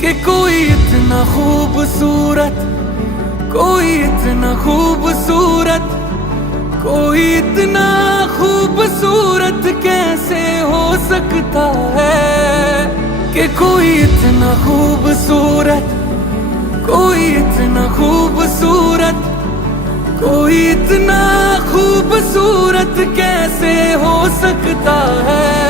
कि कोई इतना खूबसूरत, कोई इतना खूबसूरत, कोई इतना खूबसूरत कैसे हो सकता है। कि कोई इतना खूबसूरत, कोई इतना खूबसूरत, कोई इतना खूबसूरत कैसे हो सकता है।